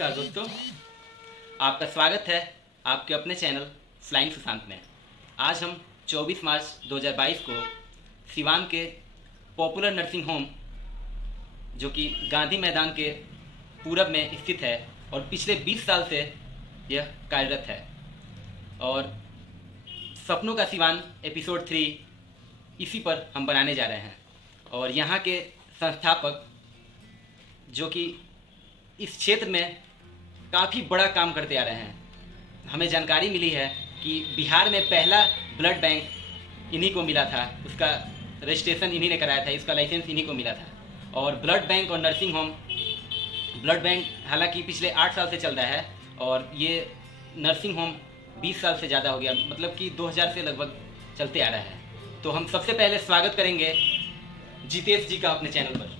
नमस्कार दोस्तों, आपका स्वागत है आपके अपने चैनल फ्लाइंग सुशांत में। आज हम 24 मार्च 2022 को सिवान के पॉपुलर नर्सिंग होम जो कि गांधी मैदान के पूरब में स्थित है और पिछले 20 साल से यह कार्यरत है और सपनों का सिवान एपिसोड 3 इसी पर हम बनाने जा रहे हैं। और यहाँ के संस्थापक जो कि इस क्षेत्र में काफ़ी बड़ा काम करते आ रहे हैं, हमें जानकारी मिली है कि बिहार में पहला ब्लड बैंक इन्हीं को मिला था, उसका रजिस्ट्रेशन इन्हीं ने कराया था, इसका लाइसेंस इन्हीं को मिला था। और ब्लड बैंक और नर्सिंग होम, ब्लड बैंक हालांकि पिछले 8 साल से चल रहा है और ये नर्सिंग होम 20 साल से ज़्यादा हो गया, मतलब कि 2000 से लगभग चलते आ रहा है। तो हम सबसे पहले स्वागत करेंगे जितेश जी का अपने चैनल पर।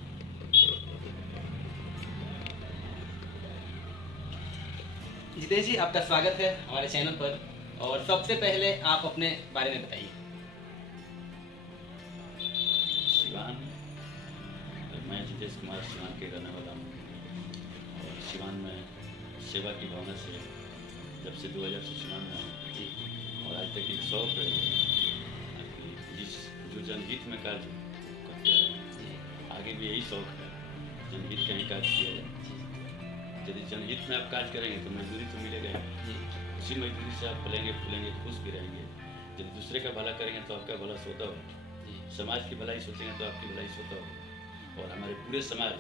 जितेश जी, आपका स्वागत है हमारे चैनल पर और सबसे पहले आप अपने बारे में बताइए। सिवान, मैं जितेश कुमार सिवान के रहने वाला हूँ और सिवान में सेवा की भावना से जब से 2000 से सिवान में हूँ और आज तक एक शौक है जिस जो जनहित में कार्य करते हैं, आगे भी यही शौक है जनहित का ही कार्य किया जाए। यदि जनहित में आप कार्य करेंगे तो मजदूरी तो मिलेगा ही, उसी मजदूरी से आप फलेंगे फूलेंगे, खुश भी रहेंगे। यदि दूसरे का भला करेंगे तो आपका भला स्वतः होगा, समाज की भलाई सोचेंगे तो आपकी भलाई स्वतः होगी। और हमारे पूरे समाज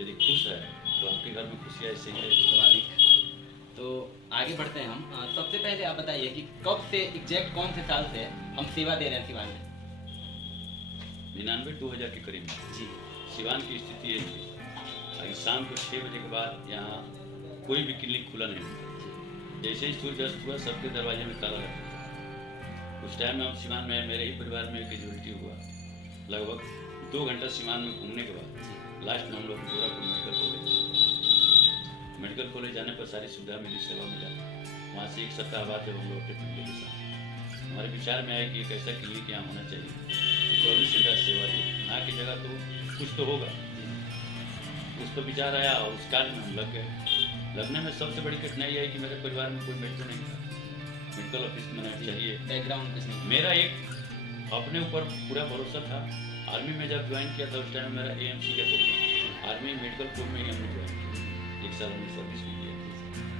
यदि खुश है तो आपके घर में खुशियाँ ऐसे ही स्वाभाविक है। तो आगे बढ़ते हैं हम। सबसे पहले आप बताइए कि कब से एग्जैक्ट कौन से साल से हम सेवा दे रहे हैं सिवान में? 99-2000 के करीब जी। सिवान की स्थिति ये थी, शाम को 6 बजे के बाद यहाँ कोई भी क्लिनिक खुला नहीं। जैसे ही सूर्य अस्त हुआ सबके दरवाजे में ताला लगा। उस टाइम में हम सिवान में, मेरे ही परिवार में कैजुअलिटी हुआ। लगभग 2 घंटा सिवान में घूमने के बाद लास्ट में हम लोग गोरखपुर मेडिकल कॉलेज जाने पर सारी सुविधा मिली, सेवा मिला। वहाँ से एक सप्ताह बाद जब हम लोग अपने फैमिली के साथ हमारे विचार में आया कि एक ऐसा क्लिनिक यहाँ होना चाहिए 24 घंटा सेवा दे, यहाँ की जगह तो कुछ तो होगा। उस पर विचार आया और उस कार्य में हम लग गए। लगने में सबसे बड़ी कठिनाई आई कि मेरे परिवार में कोई मेडिकल नहीं था, मेडिकल ऑफिस में चाहिए, बैकग्राउंड कुछ नहीं। मेरा एक अपने ऊपर पूरा भरोसा था। आर्मी में जब ज्वाइन किया था उस टाइम मेरा AMC का कोर्स था, आर्मी मेडिकल कोर्स में ही हमने ज्वाइन किया, 1 साल हमने सर्विस भी किया।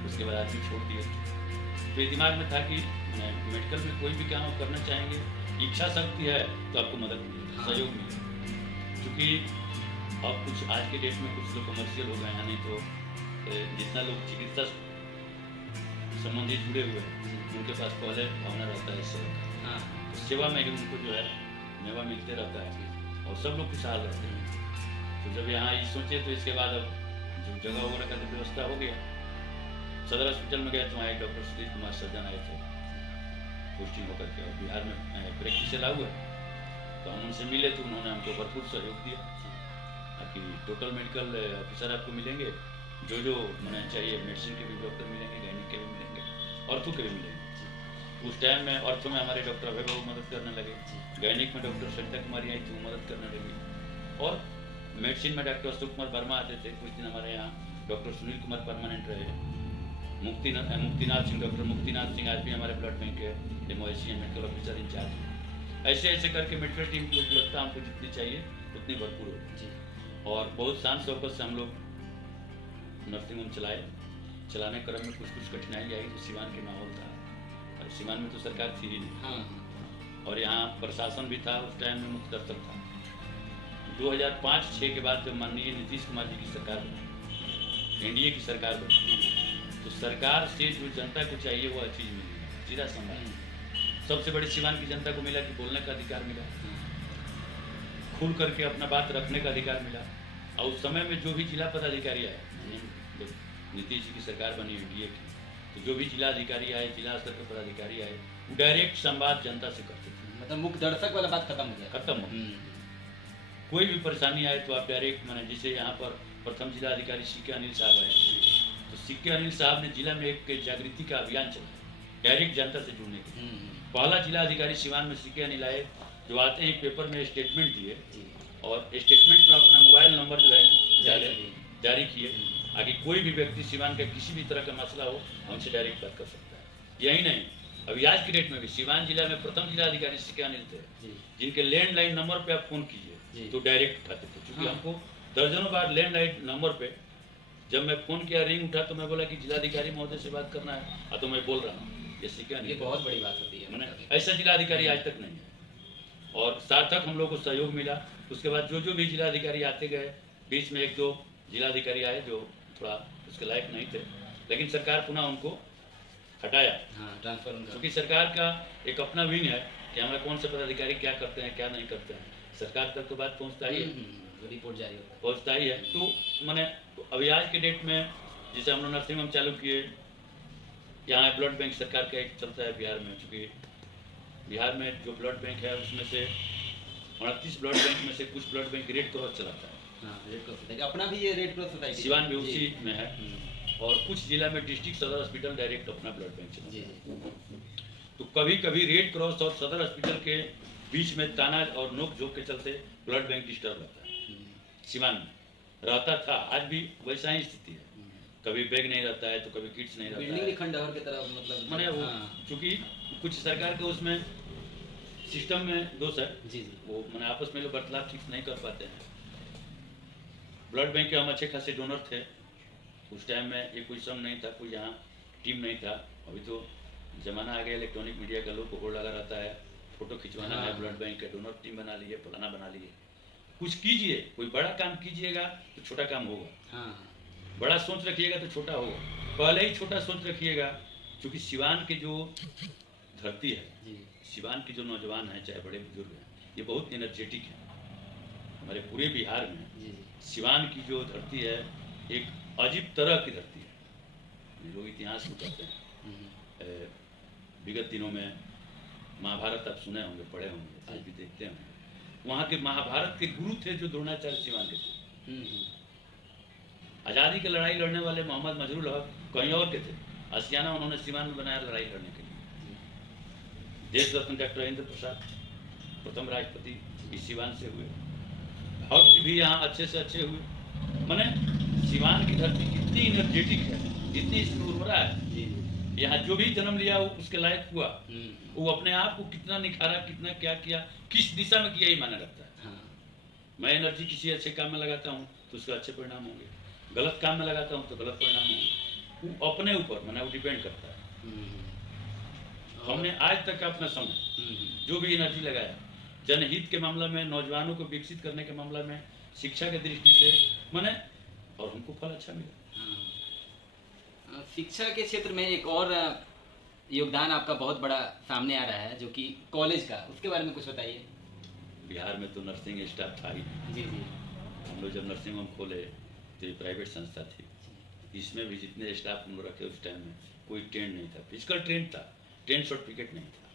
उसके बाद आर्मी छोड़ दिया। तो दिमाग में था कि मेडिकल में कोई भी काम आप करना चाहेंगे, इच्छा शक्ति है तो आपको मदद मिलेगी, सहयोग मिलेगा। क्योंकि अब कुछ आज के डेट में कुछ लोग कमर्शियल हो गए हैं, नहीं तो जितना लोग चिकित्सा संबंधी जुड़े हुए हैं उनके पास पहले भावना रहता है सेवा का। हाँ, सेवा में ही उनको जो है मेवा मिलते रहता है और सब लोग खुशहाल रहते हैं। तो जब यहाँ ये सोचे तो इसके बाद अब जो जगह वगैरह का व्यवस्था हो गया, सदर हॉस्पिटल में गए तो वहाँ डॉक्टर सुधीर कुमार सर्जन आए थे पोस्टिंग होकर के, और बिहार में प्रैक्टिस चला हुआ है। तो हम उनसे मिले तो उन्होंने हमको भरपूर सहयोग दिया कि टोटल मेडिकल ऑफिसर आपको मिलेंगे, जो मैंने चाहिए, मेडिसिन के भी डॉक्टर मिलेंगे, गायनिक के भी मिलेंगे, ऑर्थो के भी मिलेंगे। उस टाइम में ऑर्थो में हमारे डॉक्टर अभय बाबू मदद करने लगे, गायनिक में डॉक्टर सरिता कुमारी आई थी, वो मदद करने लगी, और मेडिसिन में डॉक्टर अशोक कुमार वर्मा आते थे। कुछ दिन हमारे यहाँ डॉक्टर सुनील कुमार परमानेंट रहे, मुक्तिनाथ सिंह, डॉक्टर मुक्तिनाथ सिंह आज भी हमारे ब्लड बैंक के MOIC मेडिकल ऑफिसर इंचार्ज। ऐसे ऐसे करके मेडिकल टीम की उपलब्धता हमको जितनी चाहिए उतनी भरपूर होगी और बहुत शान शौकत से हम लोग नर्सिंग होम चलाने क्रम में कुछ कठिनाई आई। तो सिवान के माहौल था, और सिवान में तो सरकार थी ही नहीं। हाँ। और यहाँ प्रशासन भी था, उस टाइम में मुख्य दफ्तर था। 2005-6 के बाद जब माननीय नीतीश कुमार जी की सरकार बनी, NDA की सरकार बनी, तो सरकार से जो जनता को चाहिए वो चीज़ मिली, सीधा संवाद। सबसे बड़ी सिवान की जनता को मिला कि बोलने का अधिकार मिला, खुल करके अपना बात रखने का अधिकार मिला। और उस समय में जो भी जिला पदाधिकारी आए, नीतीश जी की सरकार बनी NDA की, तो जो भी जिला अधिकारी आए, जिला स्तर के पदाधिकारी आए, डायरेक्ट संवाद जनता से करते थे। मतलब मुख्य दर्शक वाला बात खत्म हो गया। खत्म हो कोई भी परेशानी आए तो आप डायरेक्ट, मैंने जैसे यहाँ पर प्रथम जिला अधिकारी CK अनिल साहब आए, तो CK अनिल साहब ने जिला में एक जागृति का अभियान चलाया डायरेक्ट जनता से जुड़ने के। पहला जिला अधिकारी सिवान में CK अनिल आए, जो आते हैं पेपर में स्टेटमेंट दिए और स्टेटमेंट में अपना मोबाइल नंबर जो है जारी किए आगे कोई भी व्यक्ति सिवान का किसी भी तरह का मसला हो हमसे डायरेक्ट बात कर सकता है। यही नहीं, अभी आज की डेट में भी सिवान जिला में प्रथम जिलाधिकारी से क्या अनिल थे, जिनके लैंडलाइन नंबर पे आप फोन कीजिए तो डायरेक्ट उठाते थे। क्योंकि हाँ। हमको दर्जनों बार लैंडलाइन नंबर पे जब मैं फोन किया, रिंग उठा तो मैं बोला कि जिलाधिकारी महोदय से बात करना है, तो मैं बोल रहा हूँ, ये सीखा ये नहीं। बहुत बड़ी बात होती है। मैंने ऐसा जिलाधिकारी आज तक नहीं है, और सार्थक हम लोग को सहयोग मिला। उसके बाद जो भी जिलाधिकारी आते गए, बीच में 1-2 जिलाधिकारी आए जो थोड़ा उसके लायक नहीं थे, लेकिन सरकार पुनः उनको हटाया। हाँ, ट्रांसफर उनका। क्योंकि सरकार का एक अपना विंग है कि हमारा कौन से पदाधिकारी क्या करते हैं क्या नहीं करते हैं, सरकार तक तो बात पहुँचता ही है, रिपोर्ट जारी होता पहुँचता ही है। तो मैंने अभी आज के डेट में जैसे हम लोग नर्सिंग होम चालू किए, यहाँ ब्लड बैंक सरकार का एक चलता है बिहार में, चूँकि बिहार में जो ब्लड बैंक है उसमें से 29 ब्लड बैंक में से कुछ ब्लड बैंक रेड क्रॉस चलाता है। हाँ, रेड क्रॉस सोसाइटी, अपना भी ये रेड क्रॉस सोसाइटी सिवान भी उसी में है, और कुछ जिला में डिस्ट्रिक्ट सदर हॉस्पिटल डायरेक्ट अपना ब्लड बैंक चलाता जी है। जी। तो कभी कभी रेड क्रॉस और सदर हॉस्पिटल के बीच में ताना और नोक झोंक के चलते ब्लड बैंक डिस्टर्ब रहता है। सिवान में रहता था, आज भी वैसा ही स्थिति है, कभी बैग नहीं रहता है तो कभी किट्स नहीं रहता बिल्डिंग भी है। खंडहर की तरह मतलब मैंने वो हाँ। चूँकि कुछ सरकार के उसमें सिस्टम में दोष है, जी जी। वो मैंने आपस में लोग बर्ताव ठीक से नहीं कर पाते हैं। ब्लड बैंक के हम अच्छे खासे डोनर थे उस टाइम में, ये कोई संघ नहीं था, कोई यहाँ टीम नहीं था। अभी तो जमाना आ गया इलेक्ट्रॉनिक मीडिया का, लोग को होड़ लगा रहता है, फोटो खिंचवाना है, हाँ। ब्लड बैंक का डोनर टीम बना लिए, फलाना बना लिए। कुछ कीजिए, कोई बड़ा काम कीजिएगा तो छोटा काम होगा, हाँ बड़ा सोच रखिएगा तो छोटा होगा। पहले ही छोटा सोच रखिएगा, क्योंकि सिवान के जो धरती है, जी सिवान के जो नौजवान हैं चाहे बड़े बुजुर्ग हैं, ये बहुत एनर्जेटिक है। हमारे पूरे बिहार में जी जी। सिवान की जो धरती है एक अजीब तरह की धरती है। लोग इतिहास को कहते हैं, विगत दिनों में महाभारत आप सुने होंगे, पढ़े होंगे, आज भी देखते होंगे। वहाँ के महाभारत के गुरु थे जो द्रोणाचार्य सिवान के थे। आज़ादी की लड़ाई लड़ने वाले मोहम्मद मजरूल हक कहीं और के थे, आशियाना उन्होंने सिवान में बनाया लड़ाई लड़ने के लिए। देश रत्न डॉक्टर राजेंद्र प्रसाद प्रथम राष्ट्रपति इस सिवान से हुए, भक्त भी यहाँ अच्छे से अच्छे हुए। मैंने सिवान की धरती कितनी एनर्जेटिक है, इतनी इसमें उर्वरा है, जी जी। यहाँ जो भी जन्म लिया वो उसके लायक हुआ, वो अपने आप को कितना निखारा, कितना क्या किया, किस दिशा में किया, ही माने रखता है। हाँ। मैं एनर्जी किसी अच्छे काम में लगाता हूँ तो उसके अच्छे परिणाम होंगे, गलत काम में लगाता हूँ तो गलत परिणाम होंगे। वो अपने ऊपर मैंने वो डिपेंड करता है। हमने आज तक का अपना समय जो भी एनर्जी लगाया जनहित के मामला में, नौजवानों को विकसित करने के मामला में, शिक्षा के दृष्टि से मैंने, और हमको फल अच्छा मिला। शिक्षा के क्षेत्र में एक और योगदान आपका बहुत बड़ा सामने आ रहा है, जो कि कॉलेज का, उसके बारे में कुछ बताइए। बिहार में तो नर्सिंग स्टाफ था ही। जी जी। हम लोग जब नर्सिंग होम खोले तो ये प्राइवेट संस्था थी, इसमें भी जितने स्टाफ हम लोग रखे उस टाइम में कोई ट्रेंड नहीं था, फिजिकल ट्रेंड था, ट्रेंड सर्टिफिकेट नहीं था।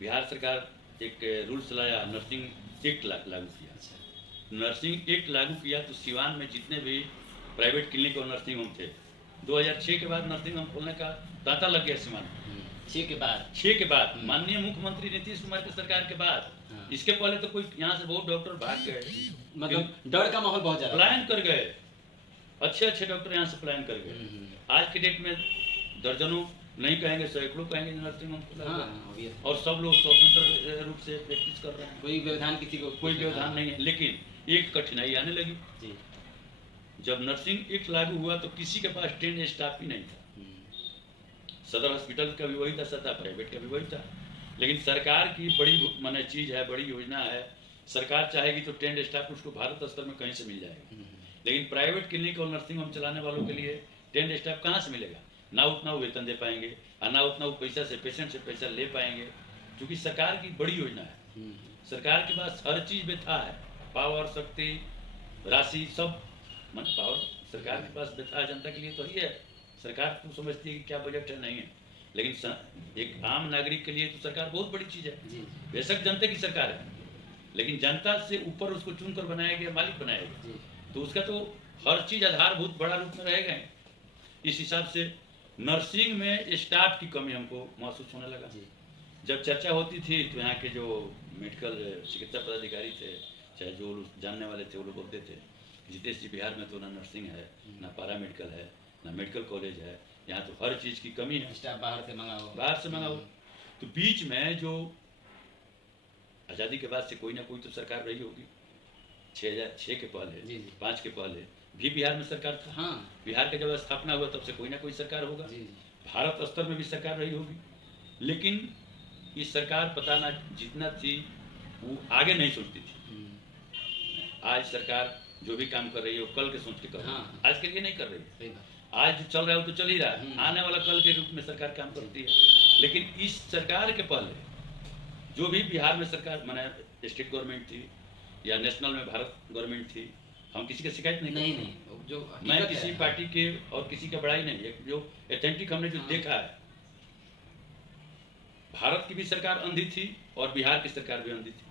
बिहार सरकार एक रूल्स लाया, नर्सिंग एक्ट लागू किया। नर्सिंग एक्ट लागू किया तो सिवान में जितने भी प्राइवेट क्लिनिक और नर्सिंग होम थे, 2006 के बाद नर्सिंग होम खोलने का तांता लग गया सिवान में। 6 के बाद माननीय मुख्यमंत्री नीतीश कुमार की सरकार के बाद। इसके पहले तो कोई यहाँ से बहुत डॉक्टर भाग गए, मतलब डर का माहौल बहुत ज्यादा, पलायन कर गए, अच्छे अच्छे डॉक्टर यहाँ से पलायन कर गए। आज के डेट में दर्जनों नहीं कहेंगे, सैकड़ों कहेंगे नर्सिंग होम खुला हुआ है, और सब लोग स्वतंत्र रूप से प्रैक्टिस कर रहे हैं, कोई व्यवधान किसी को, कोई व्यवधान नहीं है। लेकिन एक कठिनाई आने लगी जी। जब नर्सिंग एक्ट लागू हुआ तो किसी के पास ट्रेंड स्टाफ ही नहीं था। सदर हॉस्पिटल का भी वही था, सत्ता प्राइवेट का भी वही था। लेकिन सरकार की बड़ी माने चीज़ है, बड़ी योजना है, सरकार चाहेगी तो ट्रेंड स्टाफ उसको भारत स्तर में कहीं से मिल जाएगा। लेकिन प्राइवेट क्लिनिक और नर्सिंग होम चलाने वालों के लिए ट्रेंड स्टाफ कहाँ से मिलेगा? ना उतना वो वेतन दे पाएंगे और ना उतना वो पैसा से पेशेंट से पैसा ले पाएंगे, क्योंकि सरकार की बड़ी योजना है। सरकार के पास हर चीज़ बेथा है, पावर, शक्ति, राशि, सब मन पावर सरकार के पास बेथा है। जनता के लिए तो ही है, सरकार तो समझती है कि क्या बजट है, नहीं है। लेकिन एक आम नागरिक के लिए तो सरकार बहुत बड़ी चीज़ है। बेशक जनता की सरकार है, लेकिन जनता से ऊपर उसको चुनकर बनाया गया मालिक बनाया गया, तो उसका तो हर चीज़ आधारभूत बड़ा रूप में रहेगा। इस हिसाब से नर्सिंग में स्टाफ की कमी हमको महसूस होने लगा। जब चर्चा होती थी तो यहाँ के जो मेडिकल चिकित्सा पदाधिकारी थे, चाहे जो जानने वाले थे, वो लोग बोलते थे जितेश जी बिहार में तो ना नर्सिंग है, ना पैरामेडिकल है, ना मेडिकल कॉलेज है, यहाँ तो हर चीज़ की कमी है। स्टाफ बाहर से मंगाओ। बाहर से मंगाओ। तो बीच में जो आज़ादी के बाद से कोई ना कोई तो सरकार रही होगी, 2006 के पहले, जी, जी। 5 के पहले भी बिहार में सरकार था। हाँ बिहार का जब स्थापना हुआ तब से कोई ना कोई सरकार होगा। जी जी। भारत स्तर में भी सरकार रही होगी, लेकिन ये सरकार पता ना जितना थी वो आगे नहीं सोचती थी। आज सरकार जो भी काम कर रही है वो कल के सोच के कर रही है, हाँ। आज के लिए नहीं कर रही है। सही बात। आज जो चल रहा है वो तो चल ही रहा है, आने वाला कल के रूप में सरकार काम करती है। लेकिन इस सरकार के पहले जो भी बिहार में सरकार माने स्टेट गवर्नमेंट थी या नेशनल में भारत गवर्नमेंट थी, हम किसी का शिकायत नहीं नहीं करते। नहीं जो मैं हकीकत किसी है। पार्टी के और किसी का बड़ाई नहीं, एक जो ऑथेंटिक हमने जो हाँ। देखा है, भारत की भी सरकार अंधी थी और बिहार की सरकार भी अंधी थी।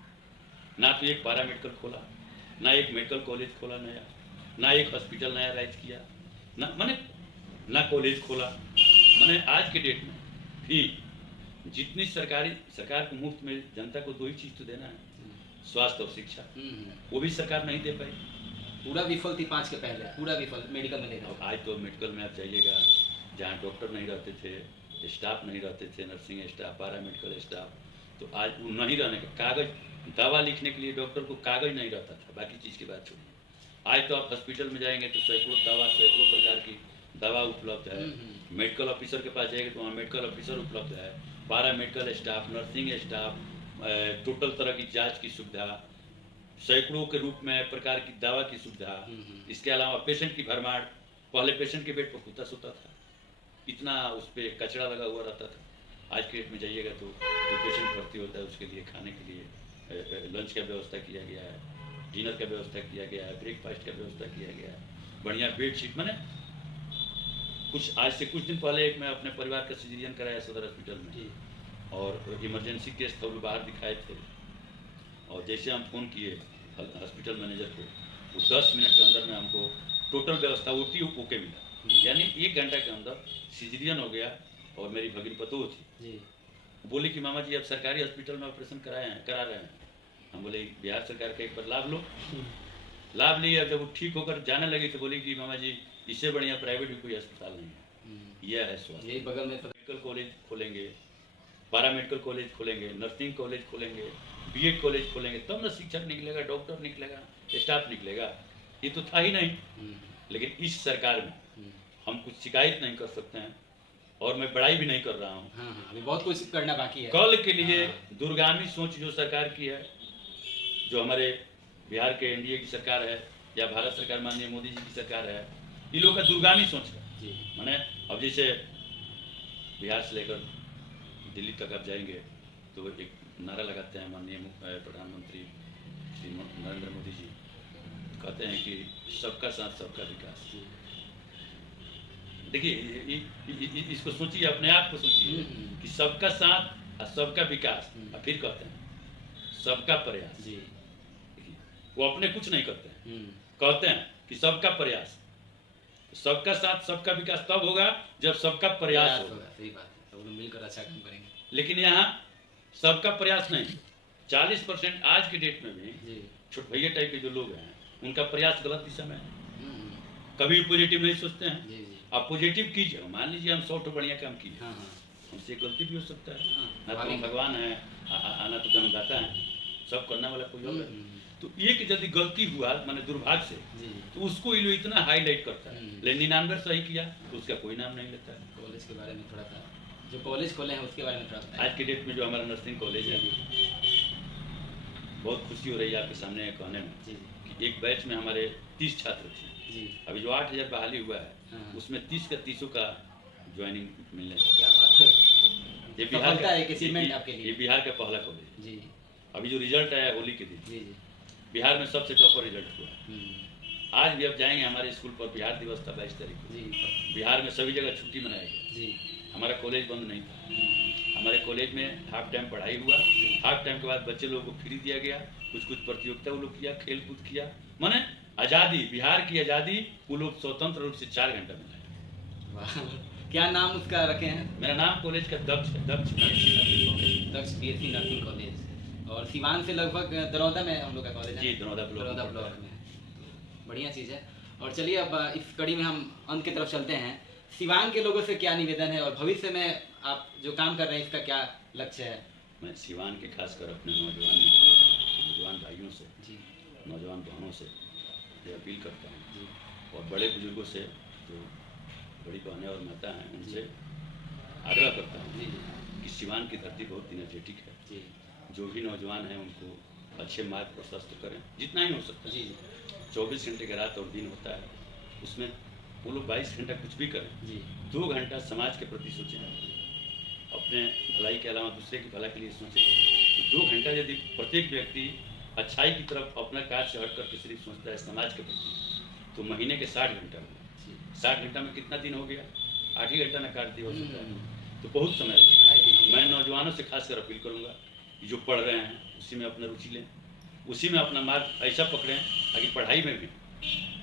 ना तो एक पैरामेडिकल खोला, ना एक मेडिकल कॉलेज खोला नया, ना एक हॉस्पिटल नया राइज किया, ना कॉलेज खोला। मैंने आज के डेट में भी जितनी सरकार को मुफ्त में जनता को दो ही चीज़ तो देना है, स्वास्थ्य और शिक्षा, वो भी सरकार नहीं दे पाई। पूरा विफल थी 5 के पहले, पूरा विफल मेडिकल में देखा। अब आज तो मेडिकल में आप जाइएगा, जहाँ डॉक्टर नहीं रहते थे, स्टाफ नहीं रहते थे, नर्सिंग स्टाफ, पैरामेडिकल स्टाफ, तो आज वो नहीं रहने का कागज, दवा लिखने के लिए डॉक्टर को कागज नहीं रहता था, बाकी चीज़ की बात छोड़िए। आज तो आप हॉस्पिटल में जाएंगे तो सैकड़ों प्रकार की दवा उपलब्ध है। मेडिकल ऑफिसर के पास जाएंगे तो वहाँ मेडिकल ऑफिसर उपलब्ध है, paramedical staff, nursing staff, total तरह की जांच की सुविधा, सैकड़ों के रूप में प्रकार की दवा की सुविधा। इसके अलावा पेशेंट की भरमार, पहले पेशेंट के बेड पर कुत्ता सोता था, इतना उस पर कचरा लगा हुआ रहता था। आज के डेट में जाइएगा तो पेशेंट भर्ती होता है, उसके लिए खाने के लिए लंच का व्यवस्था किया गया है, डिनर का व्यवस्था किया गया है, ब्रेकफास्ट का व्यवस्था किया गया है, बढ़िया बेडशीट। मैंने आज से कुछ दिन पहले एक मैं अपने परिवार का सिजेरियन कराया सदर हॉस्पिटल में, और इमरजेंसी केस था, वो बाहर दिखाए थे, और जैसे हम फ़ोन किए हॉस्पिटल मैनेजर को, वो 10 मिनट के अंदर में हमको टोटल व्यवस्था ओके मिला। यानी 1 घंटा के अंदर सिजेरियन हो गया। और मेरी भगिन पतोह थी, बोली कि मामा जी अब सरकारी हॉस्पिटल में ऑपरेशन करा रहे हैं। हम बोले बिहार सरकार का एक बार लाभ लो। लाभ लिया, जब वो ठीक होकर जाने लगी तो बोली कि मामा जी इससे बढ़िया प्राइवेट भी कोई अस्पताल नहीं है, यह है स्वास्थ्य। यही बगल में मेडिकल कॉलेज खोलेंगे, पैरामेडिकल कॉलेज खोलेंगे, नर्सिंग कॉलेज खोलेंगे, बीएड कॉलेज खोलेंगे, तब ना शिक्षक निकलेगा, डॉक्टर निकलेगा, स्टाफ निकलेगा। ये तो था ही नहीं। लेकिन इस सरकार में हम कुछ शिकायत नहीं कर सकते हैं, और मैं बड़ाई भी नहीं कर रहा हूँ। हाँ, अभी बहुत कुछ करना बाकी है। कल के लिए दूरगामी सोच जो सरकार की है, जो हमारे बिहार के एनडीए की सरकार है या भारत सरकार माननीय मोदी जी की सरकार है, ये लोग का दूरगामी सोच है। मैंने अब जैसे बिहार से लेकर दिल्ली तक आप जाएंगे तो एक नारा लगाते हैं माननीय प्रधानमंत्री श्री नरेंद्र मोदी जी, कहते हैं कि सबका साथ सबका विकास। देखिए इसको सोचिए, अपने आप को सोचिए कि सबका साथ और सबका विकास, और फिर कहते हैं सबका प्रयास। वो अपने कुछ नहीं करते हैं, कहते हैं कि सबका प्रयास। सबका साथ सबका विकास तब होगा जब सबका प्रयास होगा। सही बात है, सब लोग मिलकर अच्छा काम करेंगे। लेकिन यहाँ सबका प्रयास नहीं, 40% आज के डेट में भी छोटे भैया टाइप के जो लोग हैं, उनका प्रयास गलत दिशा में है। कभी पॉजिटिव नहीं सोचते हैं। आप पॉजिटिव कीजिए, मान लीजिए हम 100 बढ़िया काम किए, हमसे गलती भी हो सकता है। ना तो हम भगवान है, ना तो जन्मदाता है, सब करने वाला कोई होगा। तो एक यदि गलती हुआ माने दुर्भाग्य से, तो उसको ये लोग इतना हाईलाइट करता है। लेकिन 99 सही किया तो उसका कोई नाम नहीं लेता है। कॉलेज के बारे में थोड़ा सा, जो कॉलेज खोले हैं उसके बारे में थोड़ा। आज के डेट में जो हमारा नर्सिंग कॉलेज है, बहुत खुशी हो रही है आपके सामने कहने में कि एक बैच में हमारे 30 छात्र थे। अभी जो 8000 बहाली हुआ है, उसमें 30 का 30 का ज्वाइनिंग मिलने का। क्या बात है, ये बिहार का एक अचीवमेंट आपके लिए। ये बिहार का पहला कॉलेज जी। अभी जो रिजल्ट आया होली के दिन, जी बिहार में सबसे टॉपर रिजल्ट हुआ। आज भी अब जाएंगे हमारे स्कूल पर, बिहार दिवस था 22 तारीख को। बिहार में सभी जगह छुट्टी मनाया गया। हमारा कॉलेज बंद नहीं था। हमारे कॉलेज में हाफ टाइम पढ़ाई हुआ, हाफ टाइम के बाद बच्चे लोगों को फ्री दिया गया, कुछ प्रतियोगिता वो लोग किया, खेल कूद किया। माने आज़ादी, बिहार की आज़ादी वो लोग स्वतंत्र रूप से 4 घंटा में लाए। क्या नाम उसका रखे हैं? मेरा नाम कॉलेज का दक्ष BSc नर्सिंग कॉलेज। और सिवान से लगभग दरौदा में हम लोग का कॉलेज है। जी, दरौदा ब्लॉक में। बढ़िया चीज़ है। और चलिए अब इस कड़ी में हम अंत की तरफ चलते हैं। सिवान के लोगों से क्या निवेदन है और भविष्य में आप जो काम कर रहे हैं इसका क्या लक्ष्य है? मैं सिवान के खासकर अपने नौजवान मित्रों से, नौजवान भाइयों से, जी नौजवान बहनों से ये अपील करता हूँ, जी और बड़े बुजुर्गों से, जो बड़ी बहनें और माता हैं, उनसे आग्रह करता हूँ जी कि सिवान की धरती बहुत इनर्जेटिक है। जी जो भी नौजवान हैं उनको अच्छे मार्ग प्रशस्त करें, जितना ही हो सकता है। जी 24 घंटे का रात और दिन होता है, उसमें वो लोग 22 घंटा कुछ भी करें, जी 2 घंटा समाज के प्रति सोचें, अपने भलाई के अलावा दूसरे की भलाई के लिए सोचें। तो 2 घंटा यदि प्रत्येक व्यक्ति अच्छाई की तरफ अपना कार्य से हट करके सिर्फ सोचता है समाज के प्रति, तो महीने के 60 घंटा हुआ। जी 60 घंटा में कितना दिन हो गया? 8 ही घंटा ना काट दिया हो सकता है, हम्म, तो बहुत समय है। मैं नौजवानों से खासकर अपील करूंगा कि जो पढ़ रहे हैं उसी में अपना रुचि लें, उसी में अपना मार्ग ऐसा पकड़ें ताकि पढ़ाई में भी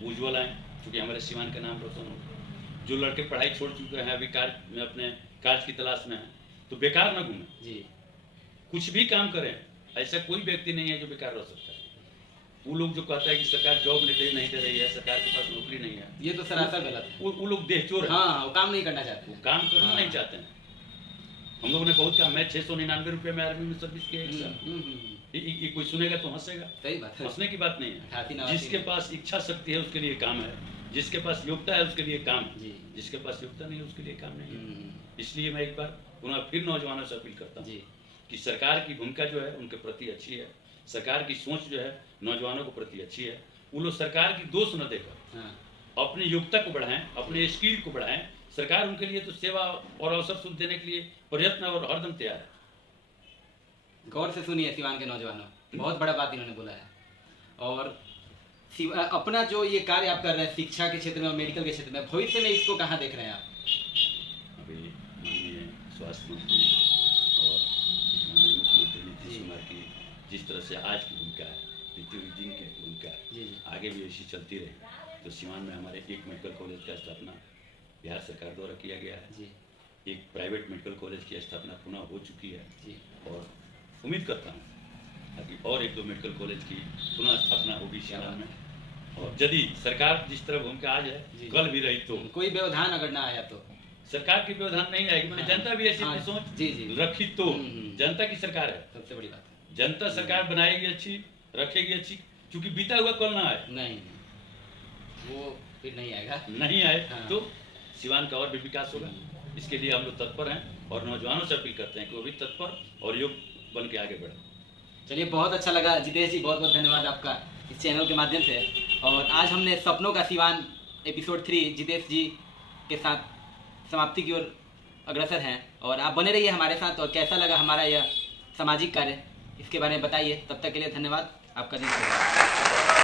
उज्ज्वल आएँ, क्योंकि हमारे सिवान का नाम रोशन हो। जो लड़के पढ़ाई छोड़ चुके हैं, अभी कार्य में अपने कार्य की तलाश में हैं, तो बेकार ना घूमें, जी कुछ भी काम करें। ऐसा कोई व्यक्ति नहीं है जो बेकार रह सकता है। वो लोग जो कहता है कि सरकार जॉब नहीं दे रही है, सरकार के पास नौकरी नहीं है, ये तो सरासर गलत है। वो लोग देहचोर है। हाँ वो काम नहीं करना चाहते। वो काम करना नहीं चाहते हैं। हम लोगों ने बहुत कहा, मैं 699 रुपये में आर्मी में सर्विस किया एक साल। ये कोई सुनेगा तो हंसेगा, सही बात है। हंसने की बात नहीं अठासी है। नवासी जिसके पास इच्छा शक्ति है उसके लिए काम है, जिसके पास योग्यता है उसके लिए काम है, जी जिसके पास योग्यता नहीं है उसके लिए काम नहीं है। हम्म, इसलिए मैं एक बार पुनः फिर नौजवानों से अपील करता हूँ जी कि सरकार की भूमिका जो है उनके प्रति अच्छी है, सरकार की सोच जो है नौजवानों के प्रति अच्छी है। वो लोग सरकार की दोष न देकर हाँ अपनी योग्यता को बढ़ाएं, अपने स्किल को बढ़ाएं। सरकार उनके लिए तो सेवा और अवसर सुख देने के लिए प्रयत्न और हरदम तैयार है। गौर से सुनिए सिवान के नौजवानों, बहुत बड़ा बात इन्होंने बोला है। और अपना जो ये कार्य आप कर रहे हैं शिक्षा के क्षेत्र में और मेडिकल के क्षेत्र में, भविष्य में इसको कहाँ देख रहे हैं आप? अभी माननीय स्वास्थ्य मंत्री और माननीय मुख्यमंत्री नीतीश कुमार की जिस तरह से आज की भूमिका है, ऋतु की भूमिका है, जी जी आगे भी ऐसी चलती रहे तो सिवान में हमारे एक मेडिकल कॉलेज का स्थापना बिहार सरकार द्वारा किया गया है। जी एक प्राइवेट मेडिकल कॉलेज की स्थापना पुनः हो चुकी है, जी और उम्मीद करता हूँ ताकि और 1-2 मेडिकल कॉलेज की पुनः स्थापना होगी सिवान में। और यदि सरकार जिस तरह भूमिका आज है जी। कल भी रही तो कोई व्यवधान अगर ना आया तो सरकार की व्यवधान नहीं आएगी। मैंने हाँ। जनता भी ऐसी हाँ, अपनी सोच जी, जी। रखी तो हम्म। जनता की सरकार है, सबसे बड़ी बात है। जनता सरकार बनाएगी अच्छी, रखेगी अच्छी, क्योंकि बीता हुआ कल ना आए, नहीं वो फिर नहीं आएगा। नहीं आए हाँ। तो सिवान का और भी विकास होगा। इसके लिए हम लोग तत्पर हैं और नौजवानों से अपील करते हैं कि वो भी तत्पर और योग्य बन के आगे बढ़े। चलिए बहुत अच्छा लगा जितेश जी, बहुत बहुत धन्यवाद आपका इस चैनल के माध्यम से। और आज हमने सपनों का सिवान एपिसोड 3 जितेश जी के साथ समाप्ति की ओर अग्रसर हैं। और आप बने रहिए हमारे साथ, और कैसा लगा हमारा यह सामाजिक कार्य इसके बारे में बताइए। तब तक के लिए धन्यवाद, आपका दिन शुभ हो।